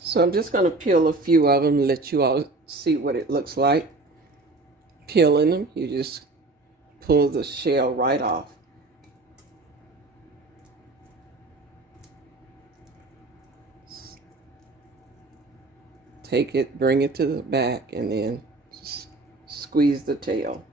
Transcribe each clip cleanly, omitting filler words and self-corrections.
So I'm just going to peel a few of them and let you all see what it looks like. Peeling them, you just pull the shell right off. Take it, bring it to the back, and then squeeze the tail.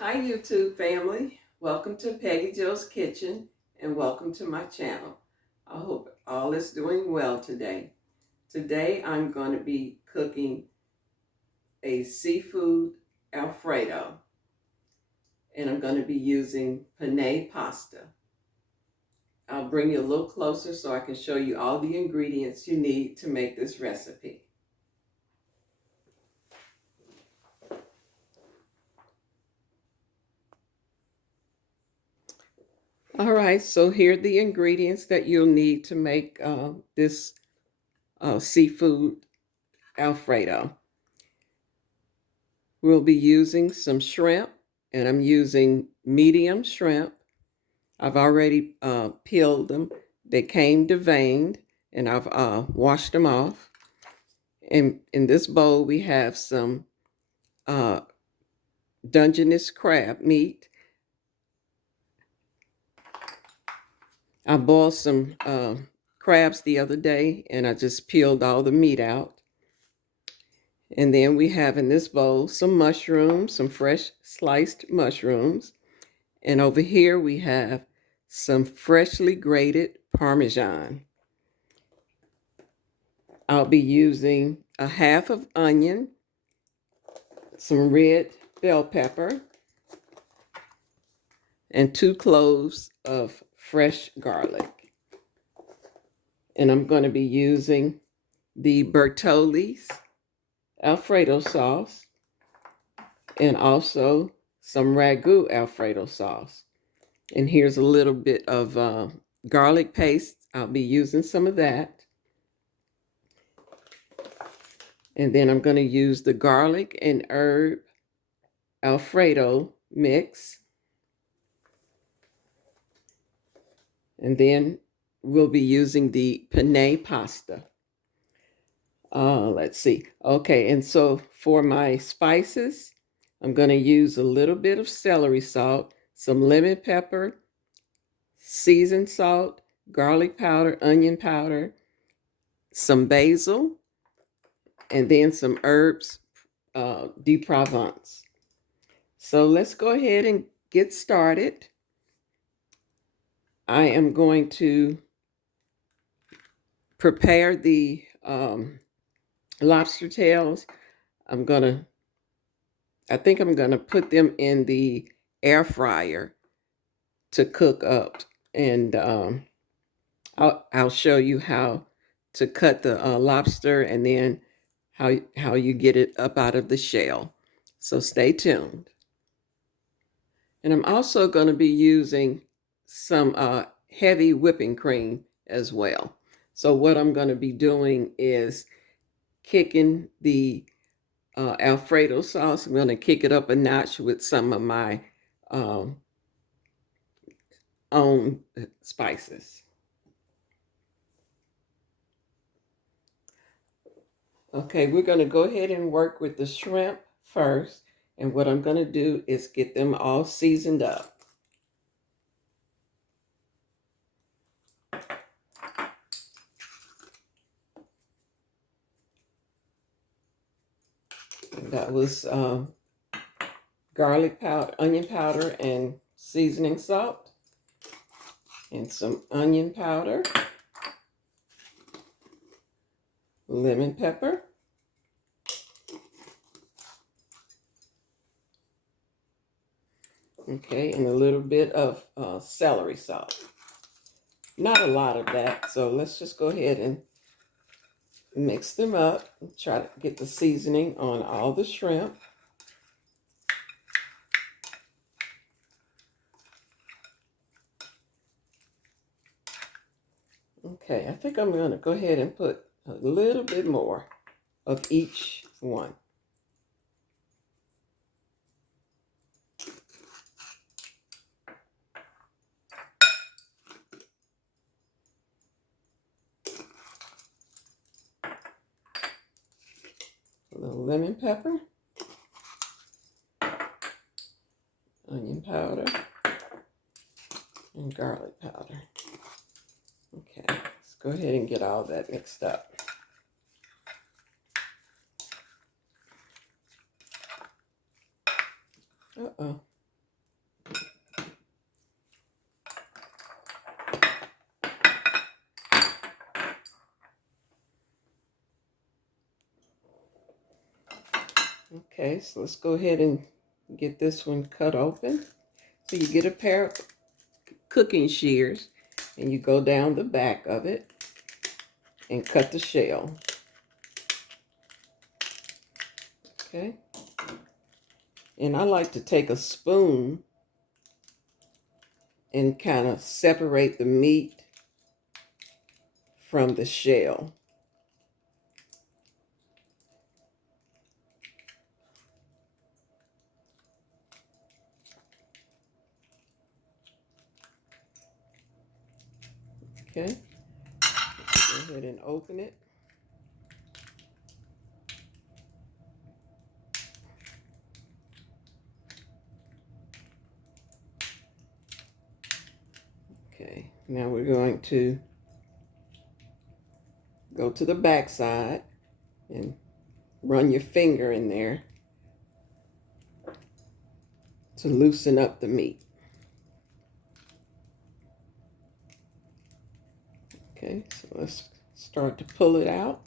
Hi YouTube family, welcome to Peggy Jo's Kitchen and welcome to my channel. I hope all is doing well today. Today I'm going to be cooking a seafood Alfredo and I'm going to be using penne pasta. I'll bring you a little closer so I can show you all the ingredients you need to make this recipe. All right, so here are the ingredients that you'll need to make this seafood Alfredo. We'll be using some shrimp, and I'm using medium shrimp. I've already peeled them. They came deveined, and I've washed them off. And in this bowl, we have some Dungeness crab meat. I boiled some crabs the other day, and I just peeled all the meat out. And then we have in this bowl some mushrooms, some fresh sliced mushrooms. And over here we have some freshly grated Parmesan. I'll be using a half of onion, some red bell pepper, and 2 cloves of fresh garlic. And I'm going to be using the Bertolli's Alfredo sauce and also some Ragu Alfredo sauce. And here's a little bit of garlic paste. I'll be using some of that. And then I'm going to use the garlic and herb Alfredo mix. And then we'll be using the penne pasta. Let's see. Okay, and so for my spices, I'm going to use a little bit of celery salt, some lemon pepper, seasoned salt, garlic powder, onion powder, some basil, and then some herbs de Provence. So let's go ahead and get started. I am going to prepare the lobster tails. I think I'm gonna put them in the air fryer to cook up, and I'll show you how to cut the lobster and then how you get it up out of the shell. So stay tuned. And I'm also going to be using some heavy whipping cream as well. So what I'm going to be doing is kicking the Alfredo sauce. I'm going to kick it up a notch with some of my own spices. Okay, we're going to go ahead and work with the shrimp first. And what I'm going to do is get them all seasoned up. That was garlic powder, onion powder, and seasoning salt, and some onion powder, lemon pepper, okay, and a little bit of celery salt. Not a lot of that, so let's just go ahead and mix them up and try to get the seasoning on all the shrimp. Okay, I think I'm going to go ahead and put a little bit more of each one. lemon pepper, onion powder, and garlic powder. Okay, let's go ahead and get all that mixed up. Uh-oh. Okay, so let's go ahead and get this one cut open. So you get a pair of cooking shears and you go down the back of it and cut the shell. Okay. And I like to take a spoon and kind of separate the meat from the shell. Okay, go ahead and open it. Okay, now we're going to go to the back side and run your finger in there to loosen up the meat. Okay, so let's start to pull it out.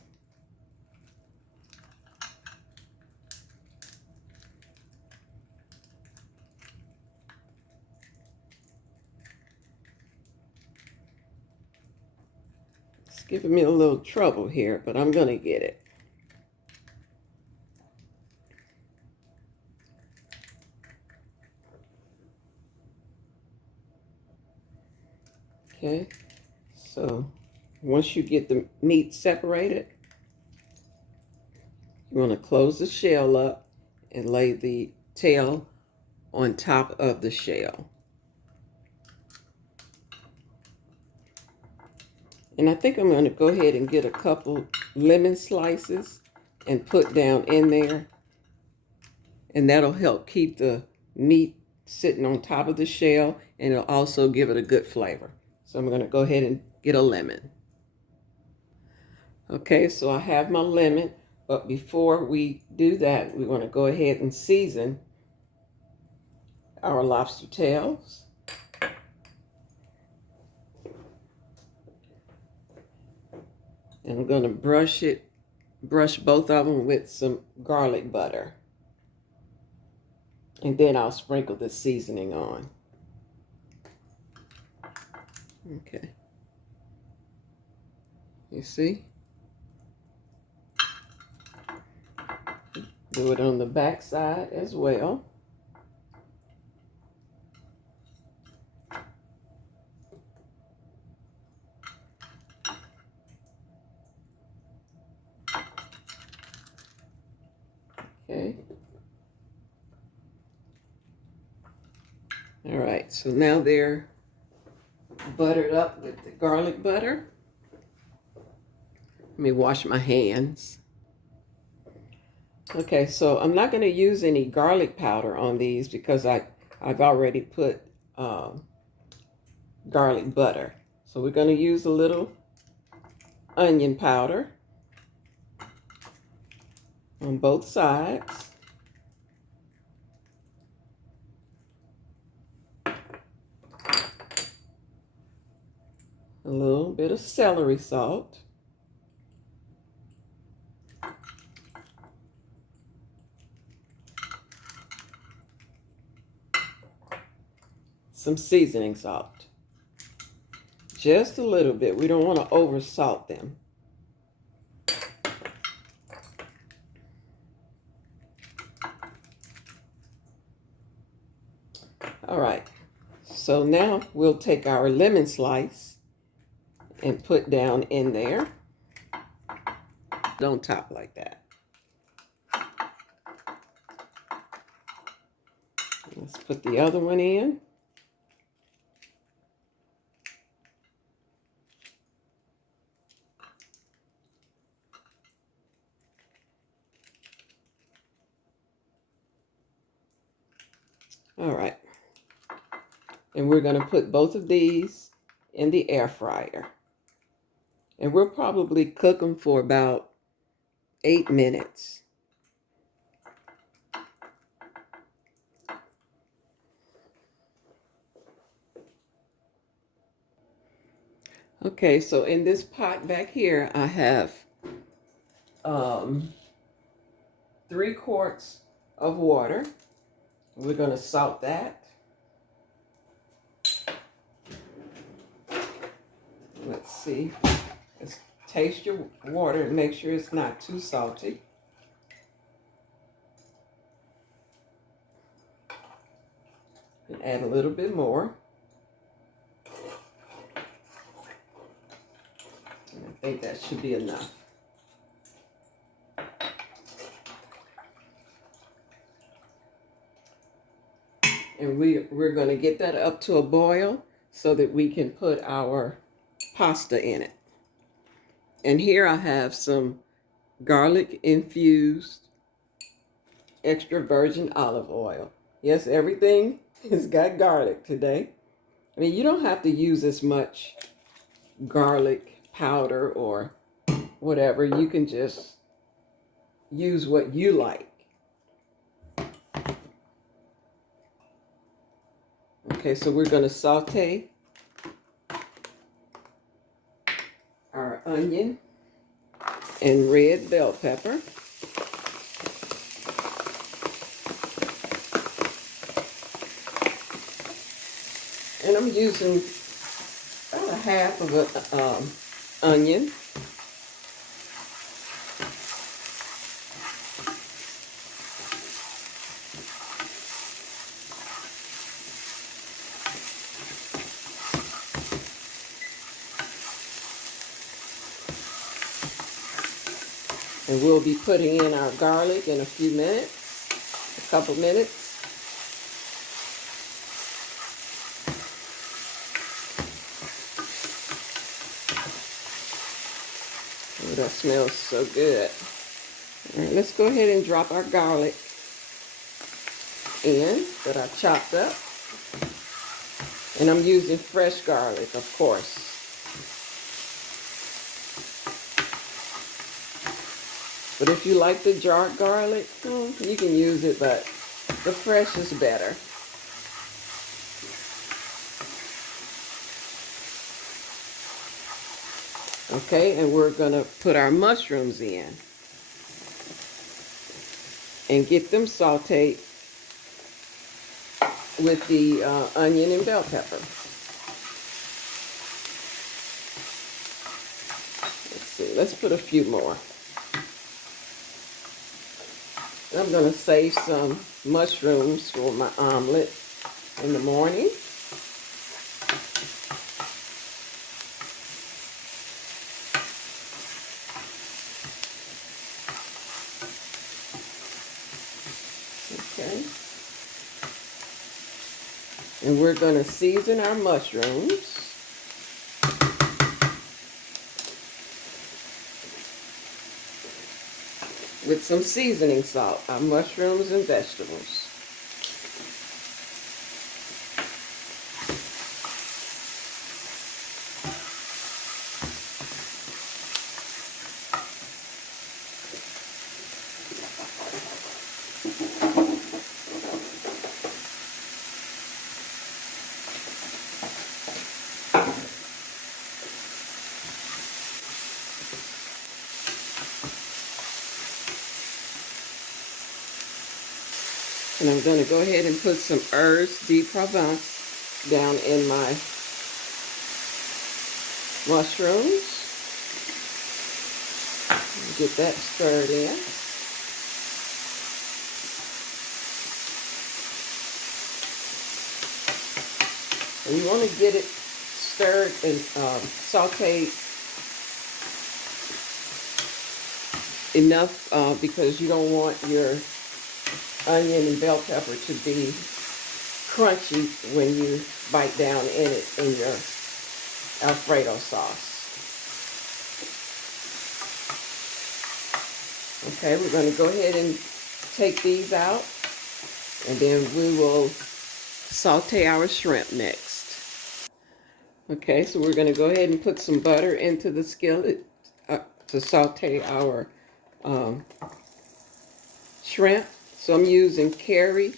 It's giving me a little trouble here, but I'm going to get it. Okay, so once you get the meat separated, you want to close the shell up and lay the tail on top of the shell. And I think I'm going to go ahead and get a couple lemon slices and put down in there. And that'll help keep the meat sitting on top of the shell, and it'll also give it a good flavor. So I'm going to go ahead and get a lemon. Okay, so I have my lemon, but before we do that, we want to go ahead and season our lobster tails. And I'm going to brush both of them with some garlic butter. And then I'll sprinkle the seasoning on. Okay. You see? Do it on the back side as well. Okay. All right, so now they're buttered up with the garlic butter. Let me wash my hands. Okay, so I'm not going to use any garlic powder on these because I've already put garlic butter. So we're going to use a little onion powder on both sides. A little bit of celery salt. Some seasoning salt. Just a little bit. We don't want to over salt them. All right. So now we'll take our lemon slice and put down in there. On top like that. Let's put the other one in. All right. And we're going to put both of these in the air fryer. And we'll probably cook them for about 8 minutes. Okay, so in this pot back here, I have 3 quarts of water. We're going to salt that. Let's see. Let's taste your water and make sure it's not too salty. And add a little bit more. And I think that should be enough. And we're going to get that up to a boil so that we can put our pasta in it. And here I have some garlic infused extra virgin olive oil. Yes, everything has got garlic today. I mean, you don't have to use as much garlic powder or whatever. You can just use what you like. Okay, so we're going to saute our onion and red bell pepper. And I'm using about a half of an onion. And we'll be putting in our garlic in a few minutes, a couple minutes. Oh, that smells so good. All right, let's go ahead and drop our garlic in that I chopped up. And I'm using fresh garlic, of course. But if you like the jarred garlic, you can use it, but the fresh is better. Okay, and we're going to put our mushrooms in and get them sauteed with the onion and bell pepper. Let's see, let's put a few more. I'm going to save some mushrooms for my omelet in the morning. Okay. And we're going to season our mushrooms with some seasoning salt, our mushrooms and vegetables. And I'm going to go ahead and put some herbs de Provence down in my mushrooms. Get that stirred in. And you want to get it stirred and sauteed enough because you don't want your onion and bell pepper to be crunchy when you bite down in it in your Alfredo sauce. Okay, we're going to go ahead and take these out, and then we will saute our shrimp next. Okay, so we're going to go ahead and put some butter into the skillet to saute our um, shrimp. So I'm using Kerry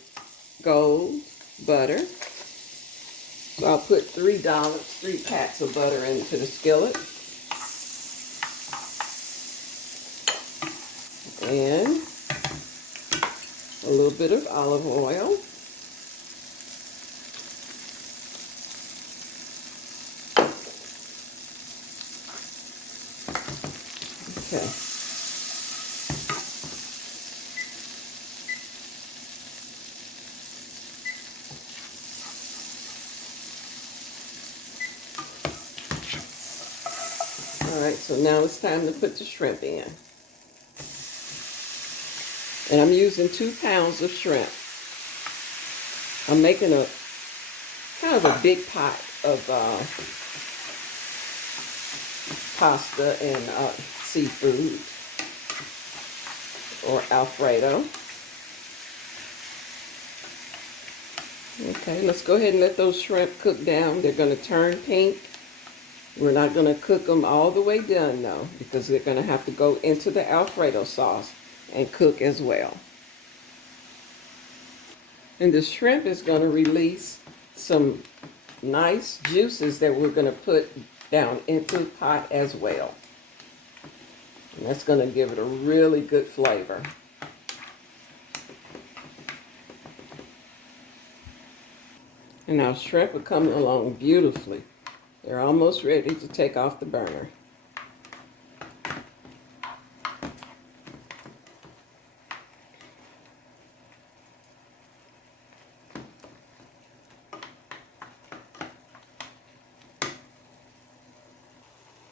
Gold butter. So I'll put $3, 3 packs of butter into the skillet. And a little bit of olive oil. Okay. All right, so now it's time to put the shrimp in. And I'm using 2 pounds of shrimp. I'm making a kind of a big pot of pasta and seafood or Alfredo. Okay, let's go ahead and let those shrimp cook down. They're going to turn pink. We're not going to cook them all the way done though, because they're going to have to go into the Alfredo sauce and cook as well. And the shrimp is going to release some nice juices that we're going to put down into the pot as well. And that's going to give it a really good flavor. And our shrimp are coming along beautifully. They're almost ready to take off the burner.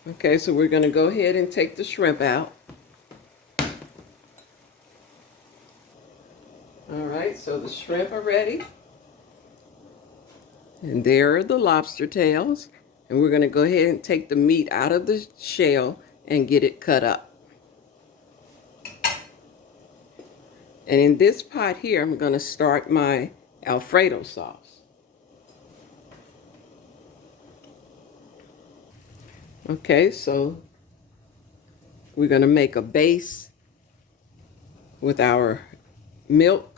Okay, so we're going to go ahead and take the shrimp out. All right, so the shrimp are ready. And there are the lobster tails. And we're going to go ahead and take the meat out of the shell and get it cut up. And in this pot here, I'm going to start my Alfredo sauce. Okay, so we're going to make a base with our milk.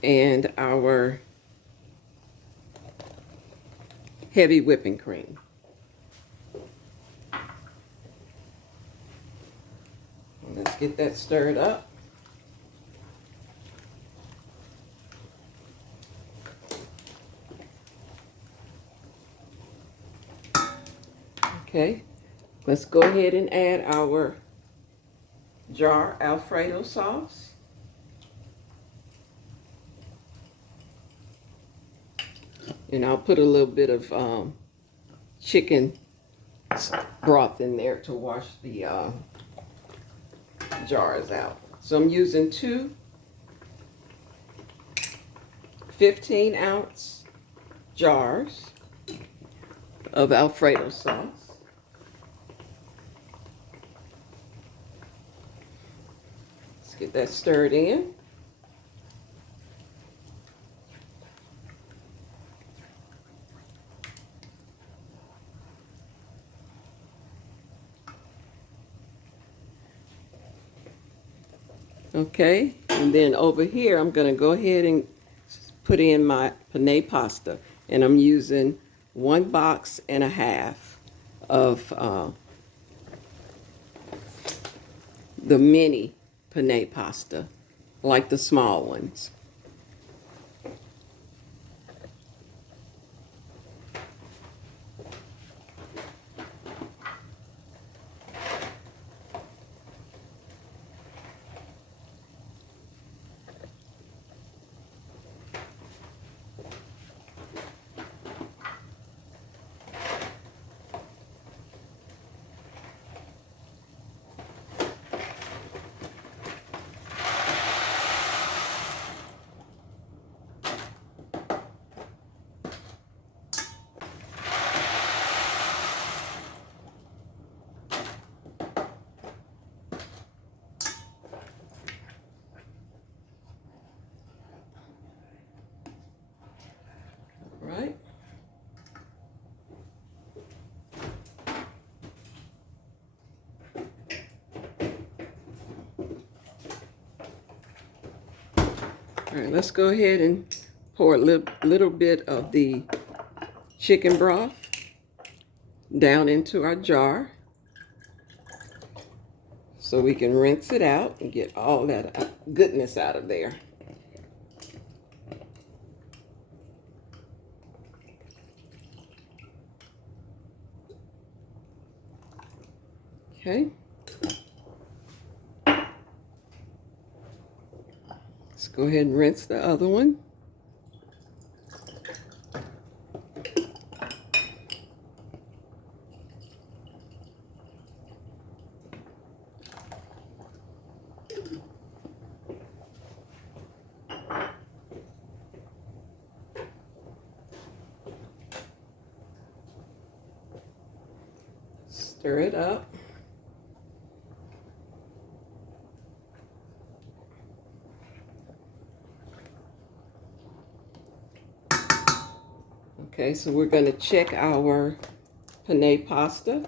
And our heavy whipping cream. Let's get that stirred up. Okay, let's go ahead and add our jar Alfredo sauce. And I'll put a little bit of chicken broth in there to wash the jars out. So I'm using 2 15-ounce jars of Alfredo sauce. Let's get that stirred in. Okay, and then over here, I'm going to go ahead and put in my penne pasta. And I'm using 1.5 boxes of the mini penne pasta, like the small ones. All right, let's go ahead and pour a little bit of the chicken broth down into our jar so we can rinse it out and get all that goodness out of there. Okay. Let's go ahead and rinse the other one. Stir it up. Okay, so we're going to check our penne pasta.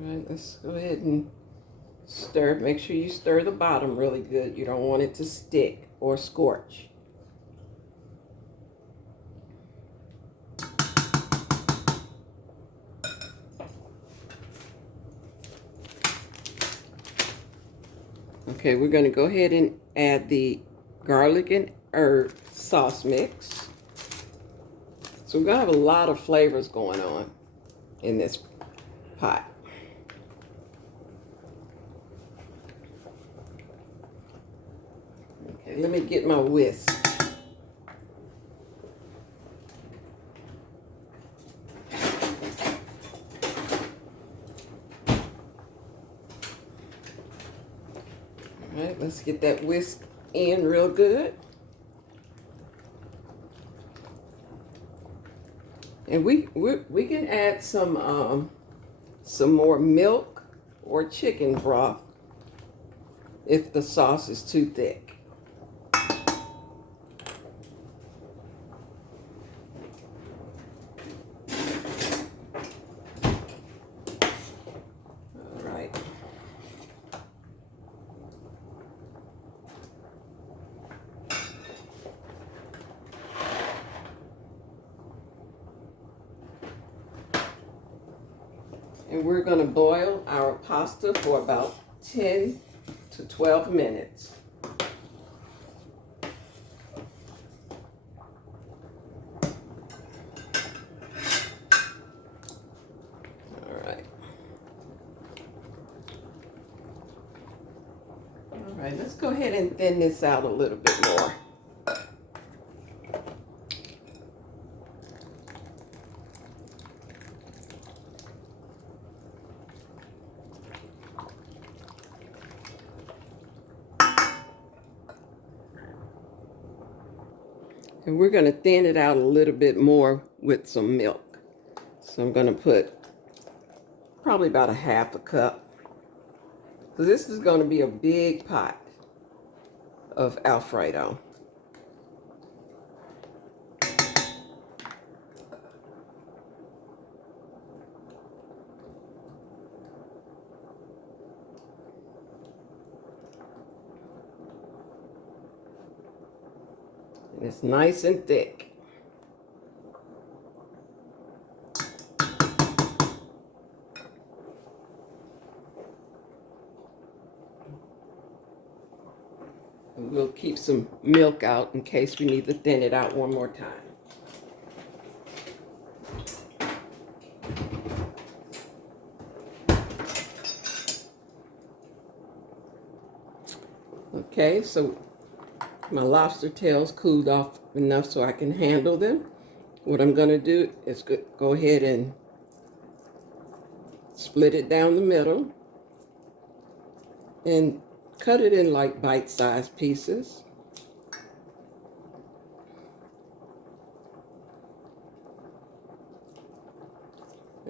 All right, let's go ahead and stir. Make sure you stir the bottom really good. You don't want it to stick or scorch. Okay, we're going to go ahead and add the garlic and herb sauce mix. So we're going to have a lot of flavors going on in this pot. Okay, let me get my whisk. All right, let's get that whisk in real good. And we can add some more milk or chicken broth if the sauce is too thick. All right. And we're going to boil our pasta for about 10 to 12 minutes. All right. All right, let's go ahead and thin this out a little bit more. And we're going to thin it out a little bit more with some milk. So I'm going to put probably about a half a cup. So this is going to be a big pot of Alfredo. And it's nice and thick. And we'll keep some milk out in case we need to thin it out one more time. Okay, so My lobster tails cooled off enough so I can handle them. What I'm going to do is go ahead and split it down the middle and cut it in like bite-sized pieces.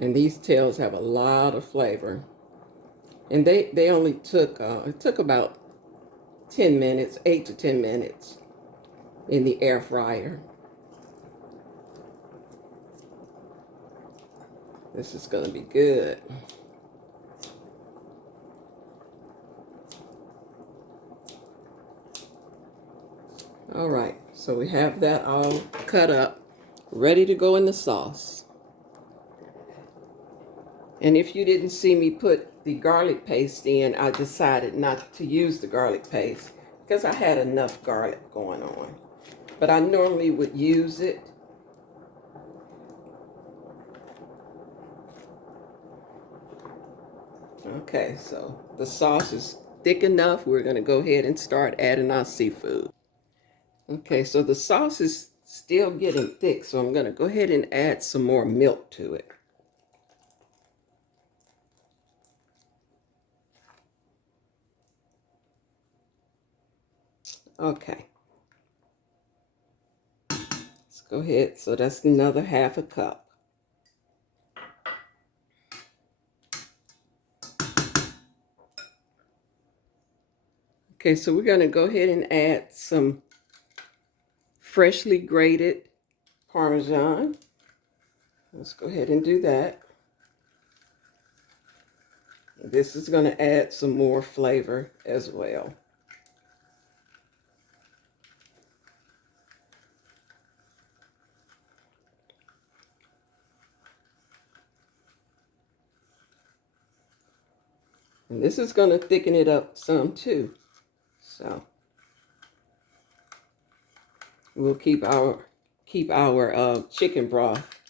And these tails have a lot of flavor. And they only took, it took about 10 minutes, 8 to 10 minutes in the air fryer. This is going to be good. All right, so we have that all cut up, ready to go in the sauce. And if you didn't see me put the garlic paste in, I decided not to use the garlic paste because I had enough garlic going on. But I normally would use it. Okay, so the sauce is thick enough. We're going to go ahead and start adding our seafood. Okay, so the sauce is still getting thick, so I'm going to go ahead and add some more milk to it. Okay. Let's go ahead. So that's another half a cup. Okay, so we're going to go ahead and add some freshly grated Parmesan. Let's go ahead and do that. This is going to add some more flavor as well. And this is going to thicken it up some too. So we'll keep our chicken broth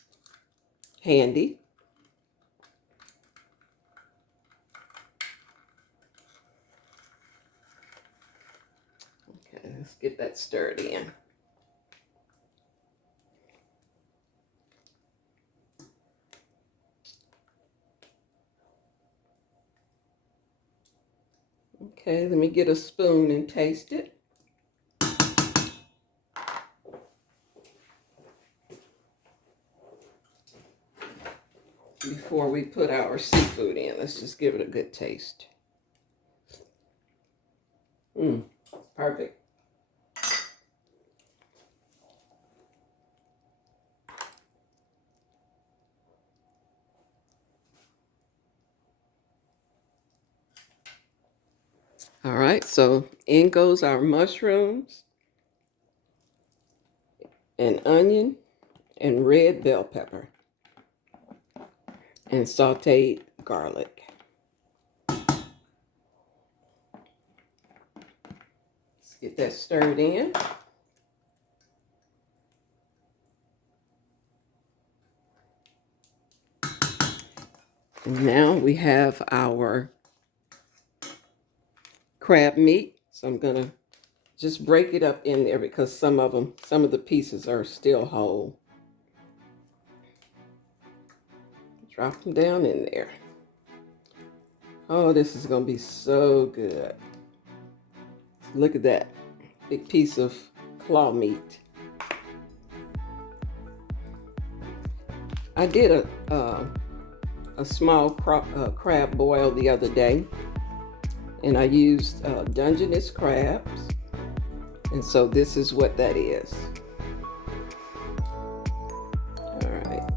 handy. Okay, let's get that stirred in. Okay, let me get a spoon and taste it. Before we put our seafood in, let's just give it a good taste. Perfect. All right, so in goes our mushrooms and onion and red bell pepper and sauteed garlic. Let's get that stirred in. And now we have our crab meat. So I'm gonna just break it up in there because some of the pieces are still whole. Drop them down in there. Oh, this is gonna be so good. Look at that big piece of claw meat. I did a small crab boil the other day, and I used Dungeness crabs, and so this is what that is. All right.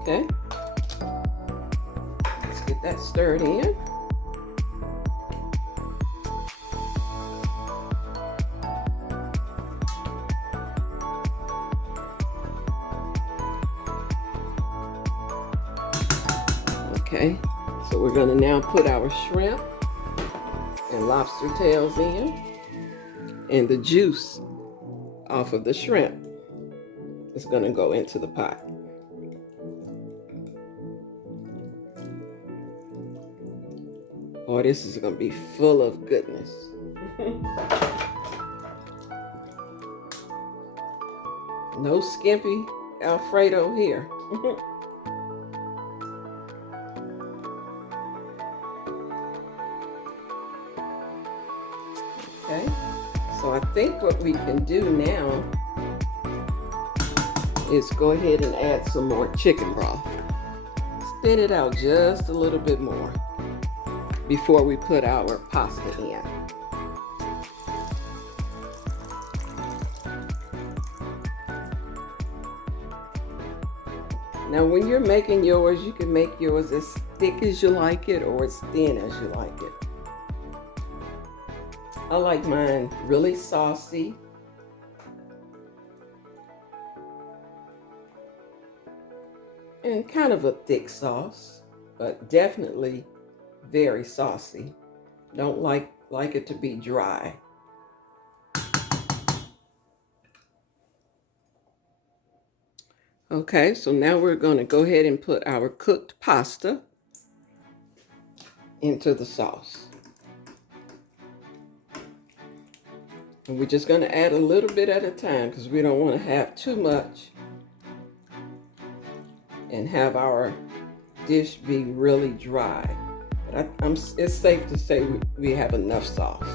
Okay. Let's get that stirred in. Okay, so we're going to now put our shrimp and lobster tails in, and the juice off of the shrimp is going to go into the pot. Oh, this is going to be full of goodness. No skimpy Alfredo here. Okay, so I think what we can do now is go ahead and add some more chicken broth. Thin it out just a little bit more before we put our pasta in. Now when you're making yours, you can make yours as thick as you like it or as thin as you like it. I like mine really saucy. And kind of a thick sauce, but definitely very saucy. Don't like it to be dry. Okay, so now we're going to go ahead and put our cooked pasta into the sauce. And we're just going to add a little bit at a time because we don't want to have too much and have our dish be really dry. But it's safe to say we have enough sauce.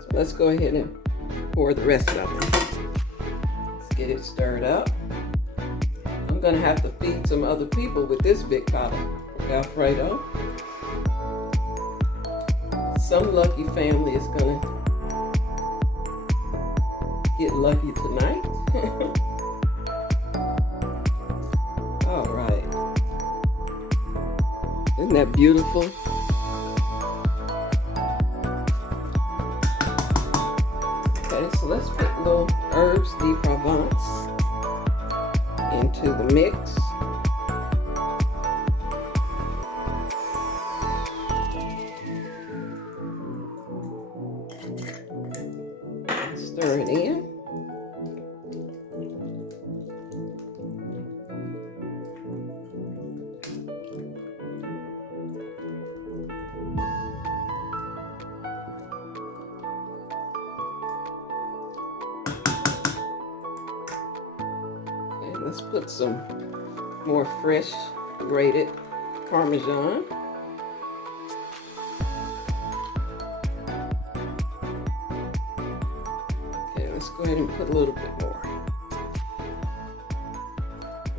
So let's go ahead and pour the rest of it. Let's get it stirred up. I'm gonna have to feed some other people with this big pot of Alfredo. Some lucky family is gonna get lucky tonight. All right. Isn't that beautiful? Okay, so let's put little herbs de Provence into the mix. Stir it in. Okay, let's put some more fresh grated Parmesan. Okay, let's go ahead and put a little bit more.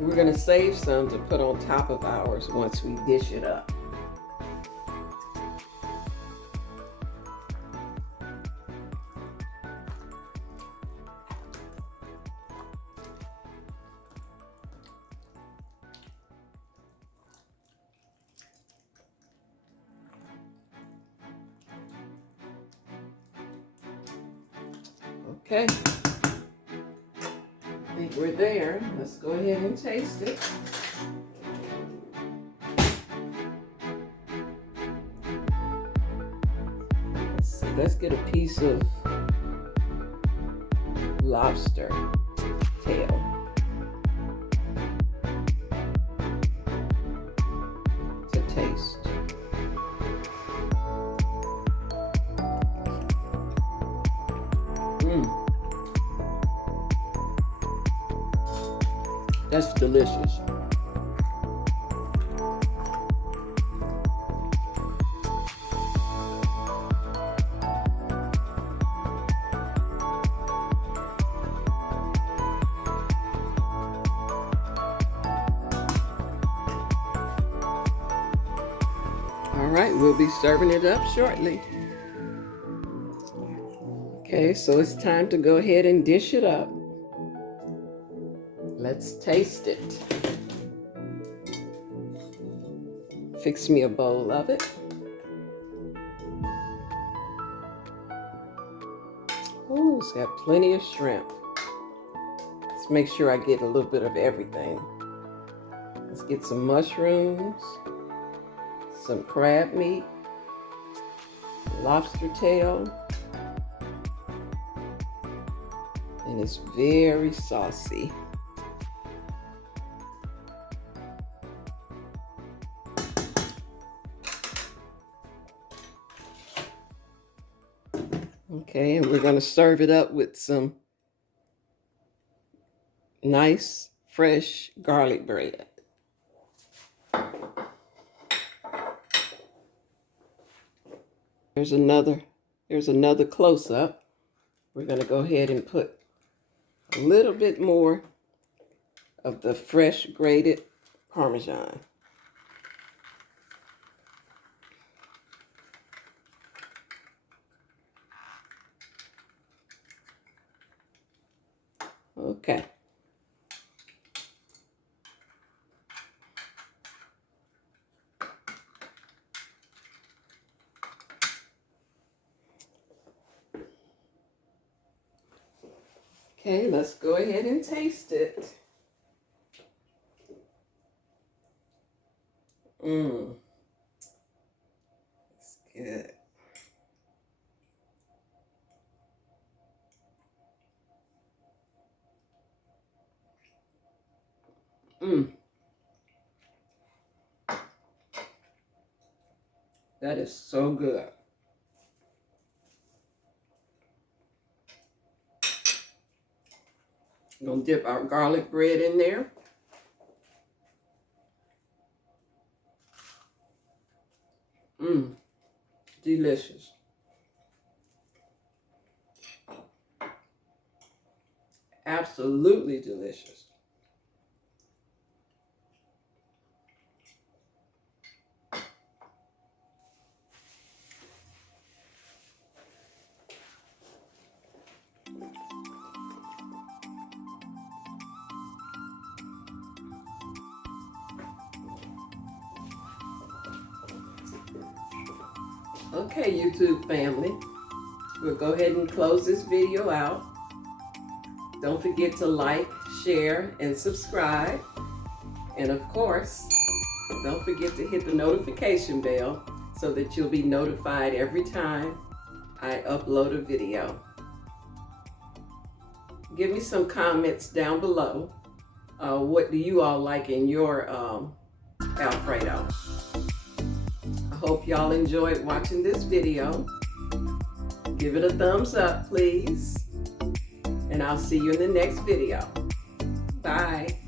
We're going to save some to put on top of ours once we dish it up. Okay, I think we're there. Let's go ahead and taste it. Let's see, let's get a piece of lobster tail to taste. That's delicious. All right, we'll be serving it up shortly. Okay, so it's time to go ahead and dish it up. Let's taste it. Fix me a bowl of it. Oh, it's got plenty of shrimp. Let's make sure I get a little bit of everything. Let's get some mushrooms, some crab meat, lobster tail, and it's very saucy. Okay, and we're going to serve it up with some nice, fresh garlic bread. Here's another close-up. We're going to go ahead and put a little bit more of the fresh grated Parmesan. Okay. Okay, let's go ahead and taste it. It's good. That is so good. I'm gonna dip our garlic bread in there. Delicious. Absolutely delicious. Okay, YouTube family, we'll go ahead and close this video out. Don't forget to like, share, and subscribe. And of course, don't forget to hit the notification bell so that you'll be notified every time I upload a video. Give me some comments down below. What do you all like in your Alfredo? I hope y'all enjoyed watching this video. Give it a thumbs up, please. And I'll see you in the next video. Bye.